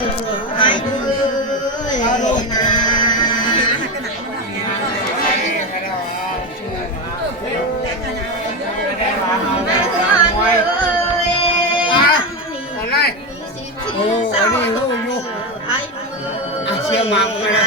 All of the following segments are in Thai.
โอ้อันนี้ลูกอยู่เชียงใหม่นะ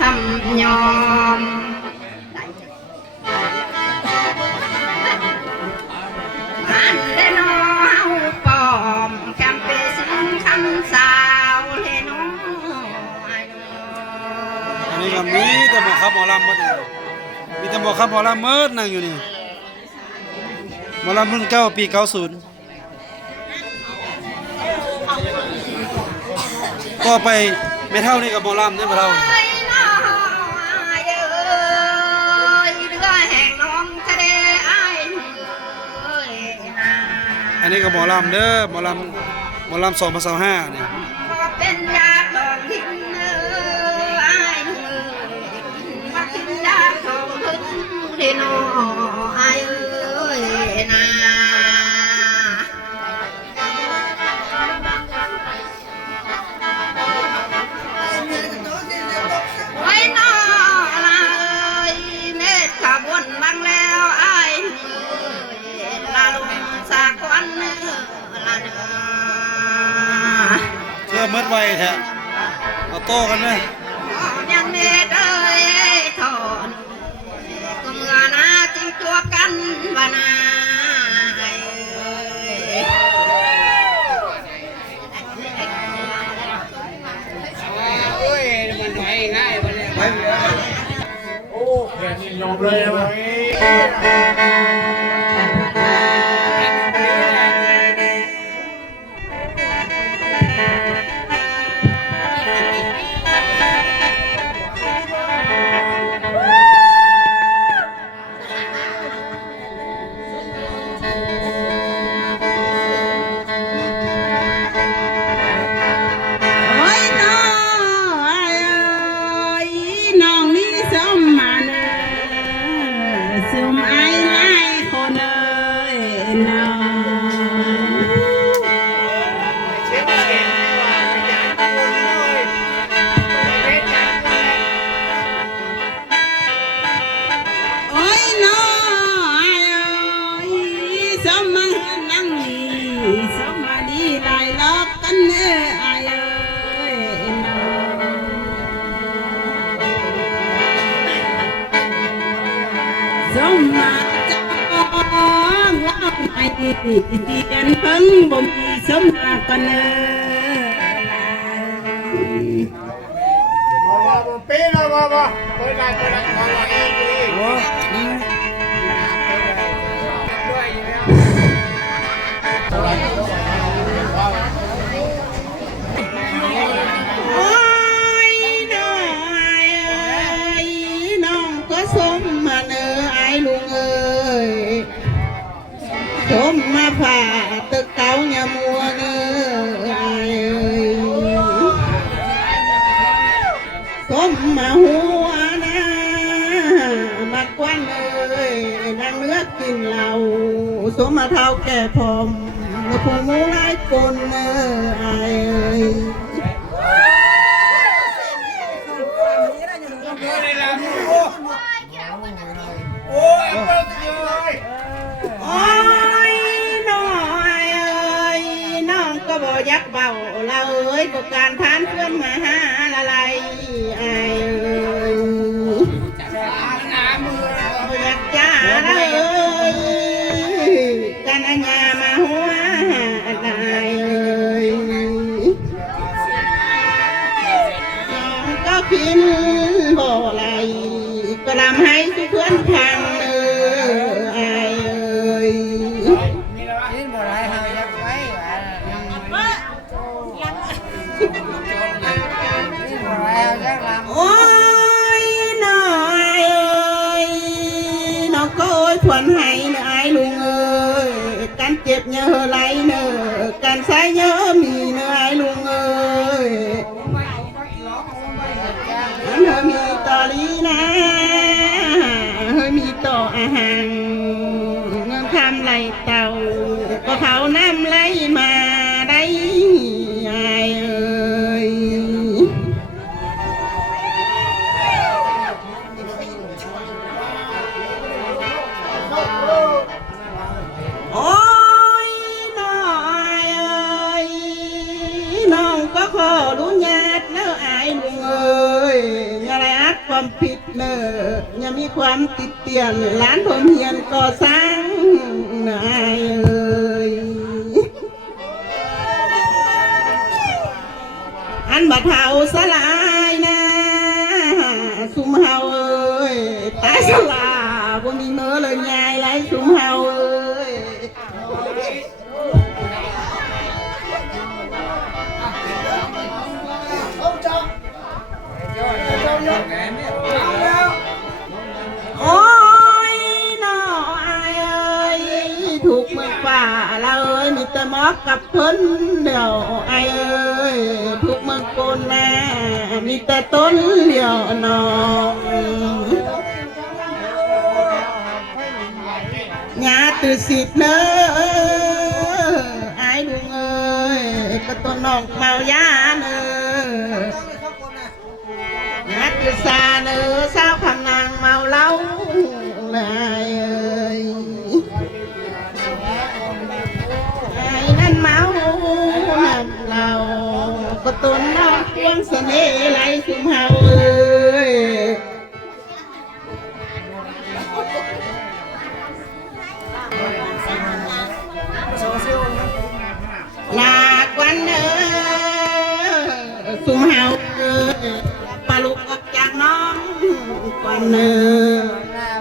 ทำยอมอันเดนอเฮาปอมแคมเปสินคำสาวเลนออันนี้ก็มีแต่หมอครับหมอลำหมดเลยมีแต่หมอครับหมอลำเมิดนั่งอยู่นี่หมอลำรุ่นเก้าปี90ก็ไปไม่เท่านี้กับหมอลำเนี่ยมาเท่าอันนี้ก็หมอลำเด้อหมอลำ2025นี่เป็นยาดองทิ้งเนื้อไอ้มาทิ้งยาดองทิ้งเดนอไอ้นาไว้นอเลยเม็ดขบวนบังแล้วไอ้ลาลุงสากวันเนื้อละเนื้อเชื่อมัดไวแท้เอาโต้กันไหมยังเม็ดเอ้ยถอนก็เมื่อนาจึงจวบกันวานาโอ้ยมันไหวง่ายมันเนี่ยโอ้แขนนี่ยอมเลยไหมสมมาจองเล่าไม่เตียนเพิ่งบ่มีสมมากันบ่ปีนะบ่เปิดได้บ่เองชมมาผ่าตึกเก่าอย่ามัวเนื้อชมมาหัวนะมากวนเลยนางเลือกกินเหล้าสมมาเท่าแก่พรมผู้มูไร้กลเนื้อ เบาเราเอ้ยก็การทานเพื่อนมาหาละลายไอ้เอ้ยอยากจ้าละเอ้ยกันอัญญามาหัวได้เอ้ยน้องก็กินบ่ไหลก็ทำให้ทุกเพื่อนพังไอ้เอ้ยโอ้ยน้อยเอ้ยน้องก็โอ้ยควรให้เนอไอ้ลุงเอ้ยการเจ็บเยอะไรเนอการใช้เยอะมีเนอไอ้ลุงเอ้ยเธอมีต่อลีนะเฮ้ยมีต่ออาหารเงินทำไรเต่าก็เขาน้ำไหลมาได้ไอ้เอ้ยโอ้ยน้อยเอ้ยน้องก็ขอรุญาตแล้วอายลุงเอ้ยอย่าไรอัดความผิดเนออย่ามีความติดเตียนร้านผมเฮียนก่อสร้างนายเอ้ยอันบ่เท่าสลายนะสุมเฮาเอ้ยตายสลาบ่มีเนื้อเลยยายไรสุมเฮาเอ้ยโอ้ยน้อยเอ้ยถูกเมืองป่าเราเอ้ยมีแต่หมอกกับเพิ่นเดียวไอเอ้ยถูกเมืองโกนแน่มีแต่ต้นเดียวน้องญาติสิทธิ์เนอไอ้ลุงเอ้ยก็ต้นน้องเมายาเนอญาติสาเนอสาวคำนางเมาเหล้าไอ้เอ้ยไอ้นั่นเมานั่นเราก็ต้นน้องพวงเสน่ห์ไหลสุมเฮาเอ้ยลากวันเนอสุมเฮาเอ้ยปลาลูกออกจากน้องกวันเนอลา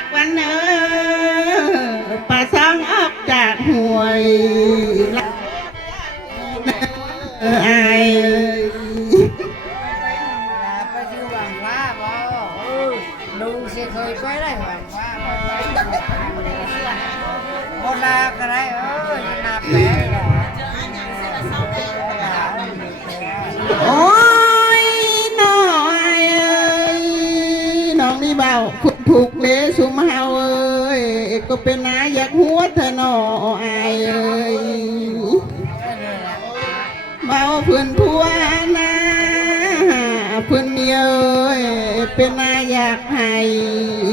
กวันเนอปลาซองออกจากห่วยไอ้ไปชื่อหวังฟ้าบ่ลุงสิเคยไปได้หวังฟ้าไปบ่ลาก็ได้จะนาแปะโอ้ยน้อยเอ้ยน้องนี่เบาขุดถูกเลสุมเฮาเอ้ยก็เป็นนาอยากหัวเธอหน่อไอเอ้ยเบาเพื่อนผัวนะเพื่อนเมียเอ้ยเป็นนาอยากให้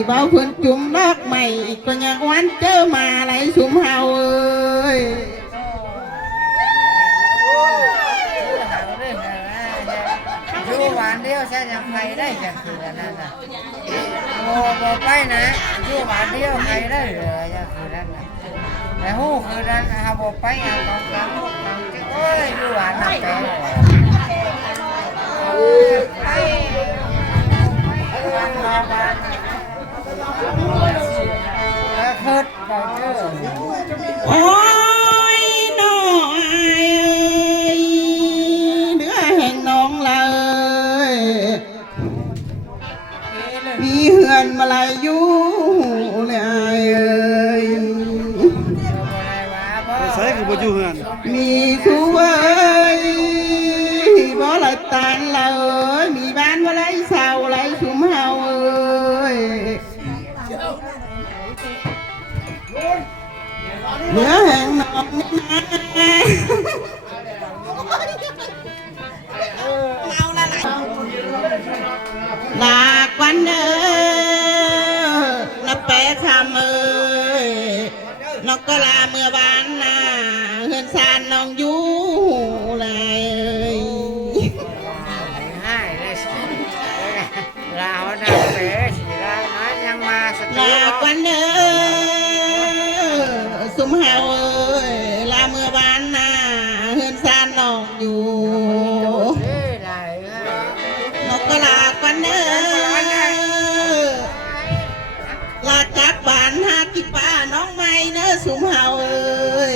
เบาเพื่อนจุ่มดอกใหม่ก็อยากวันเจอมาไรสุมเฮาเอ้ยอยู่หวานเดียวใช่ยังใครได้จากคือนั่นน่ะโบไปนะอยู่หวานเดียวใครได้เลยจากคือนั่นน่ะแต่หูคือนั่นโบไปเอาตรงกลางโอ้ยอยู่หวานนักแปะโอ้ยน้อยเนื้อแห่งน้องเลยมีเหือนมาลายอยู่เลยเอ้ยไปใส่คือบ่อยู่เฮือน มีคู่เอ้ยบ่ละตานเลยมีบ้านว่าไรเศร้าไรสุมเฮาเอ้ยเนื้อแห่งน้องนี่นะลากวันเด้อนับแปะคำเอ้ยนกก็ลาเมื่อบ้านนา เฮือนซานน้องอยู่ลายเอ้ย ให้ได้สิลาวดาเป๋สิลาน้อยยังมาสติ ลาก่อนเด้อสุมเฮาเอ้ยลาเมื่อวานหน้าเฮือนซานน้องอยู่ ได้ นกก็ลาก่อนเด้อลาจากบ้านหากิป้าน้องไม่เด้อสุมเฮาเอ้ย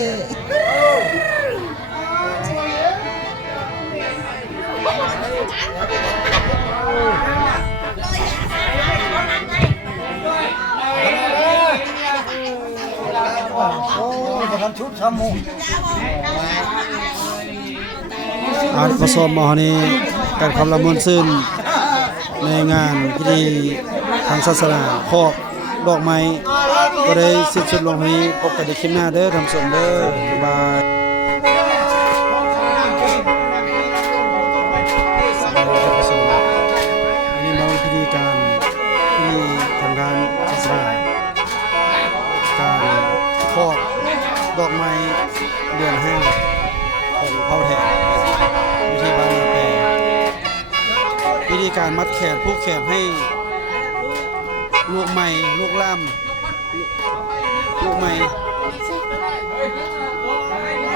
โอ้ยทำชุดทำมุก ผสมมานี่การคำละมนซื่นในงานพิธีทางศาสนาครอบดอกไม้ก็ได้สิ้นสุดลงนี้พบกันในคลิปหน้าเด้อทำสมเด้อบ๊ายบายอันนี้เราพิธีการที่ทางการศาสนาการครอบดอกไม้เดือน5ของเผ่าแถบอยู่ที่บ้านนาแปรวิธีการมัดแขนผูกแขนให้ลูกใหม่ลูกล่ำลูกใหม่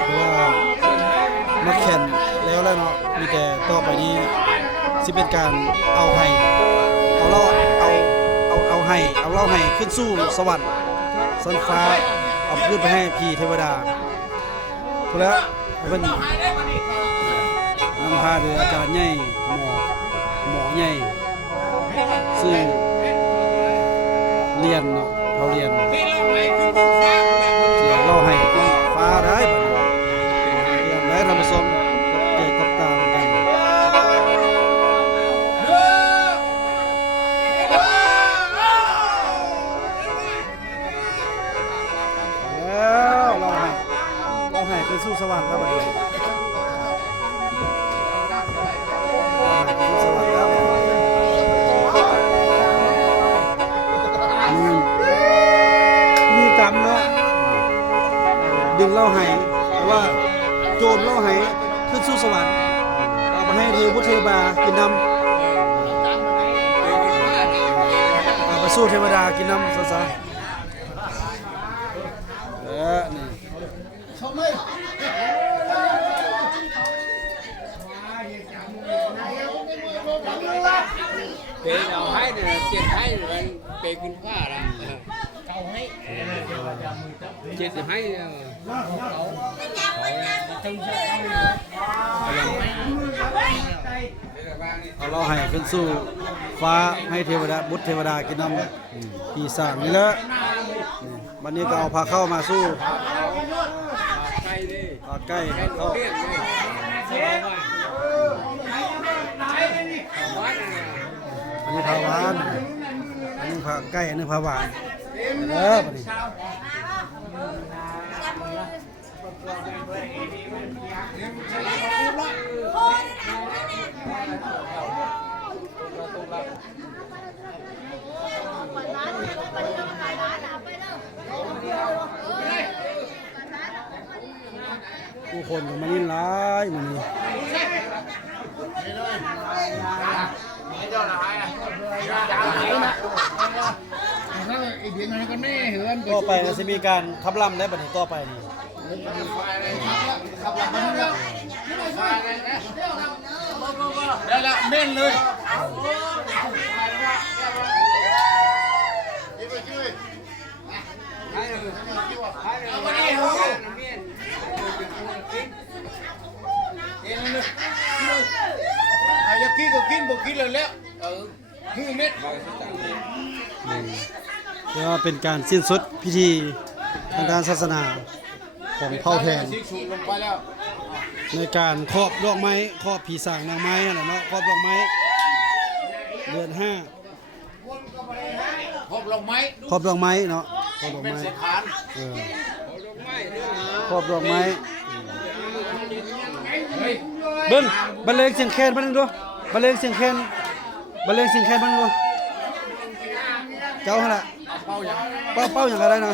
เพราะว่ามัดแขนแล้วเนาะมีแต่ต่อไปนี้สิเป็นการเอาให้เอาเล่าให้เอาเล่าให้ขึ้นสู่สวรรค์สันฟ้าเอาขึ้นไปให้พี่เทวดาถูกแล้วเป็นนำพาโดยอาจารย์ใหญ่หมอใหญ่ซึ่งเรียนเนาะเขาเรียนเราให้ฟ้าได้บัดนี้เรียนได้ทำผสมกับเจกับตากันแล้วเราให้ไปสู่สวรรค์แล้วบัดนี้มีกรรมเนาะดึงเล่าให้แต่ว่าโจรเล่าให้ขึ้นสู่สวรรค์เอาไปให้เทวบุตรเทวดากินน้ำเอาไปสู้เทวดากินน้ำซะนี่เป๋เอาให้เนี่ยเจ็ดให้มันเป๋กินข้าละเอาให้เจ็ดให้เอาเราให้ขึ้นสู่ฟ้าให้เทวดาบุตรเทวดากินน้ำพี่สร้างนี่แหละวันนี้ก็เอาพาเข้ามาสู้พาใกล้เข้าอันนี้พาหวานอันนี้พาใกล้อันนี้พาหวานแล้วบัดนี้ผู้คนก็มาลิ้นร้ายมันนี่ต่อไปจะมีการขับลำได้บัดนี้ต่อไปนี่ได้ละเม่นเลยอยากกินก็กินบ่กินเลยแล้วมือเม็ด เรียกว่าเป็นการสิ้นสุดพิธีทางการศาสนาของเผ่าแทน สีสูงลงไปแล้ว ในการครอบดอกไม้ครอบผีสางนางไม้อะไรเนาะครอบดอกไม้เดือน5 พบลงไม้ ครอบดอกไม้เนาะครอบดอก เป็น ไม้ เสขาน ครอบดอกไม้เบิ้งบรรเลงเสียงแคนบ้างดูบรรเลงเสียงแคนบรรเลงเสียงแคนบ้างดูเจ้าหั่นล่ะ เป้าอย่าง เป้าอย่างไรนะ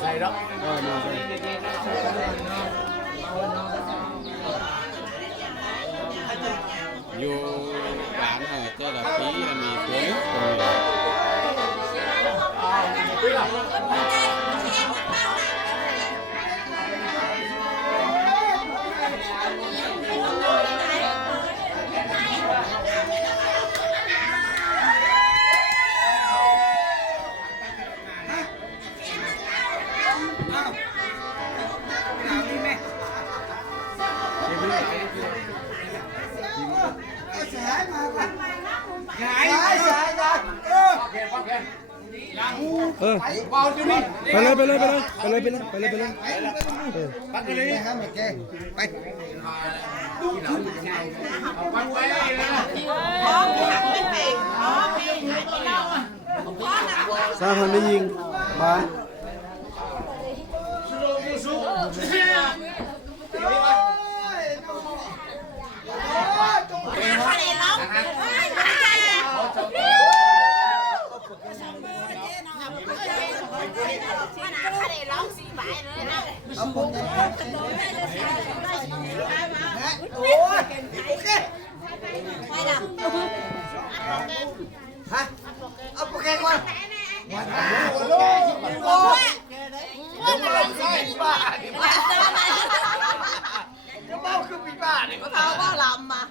ใส่ แล้ว มาใส่ อยู่บ้านเจ้าละปีมีตัวนี้ เออไปเลยไปเลยไปเลยไปเลยไปเลยไปเลยไปเลยเออ ปักเลยครับแกไป สาพันได้ยิงบ้าน เอาปุ๊บโอ้ยโอเคฮะเอาโอเคก่อนโอ้ยเบาคือปีบ้าเนี่ยเขาเท้าบ้าลำมา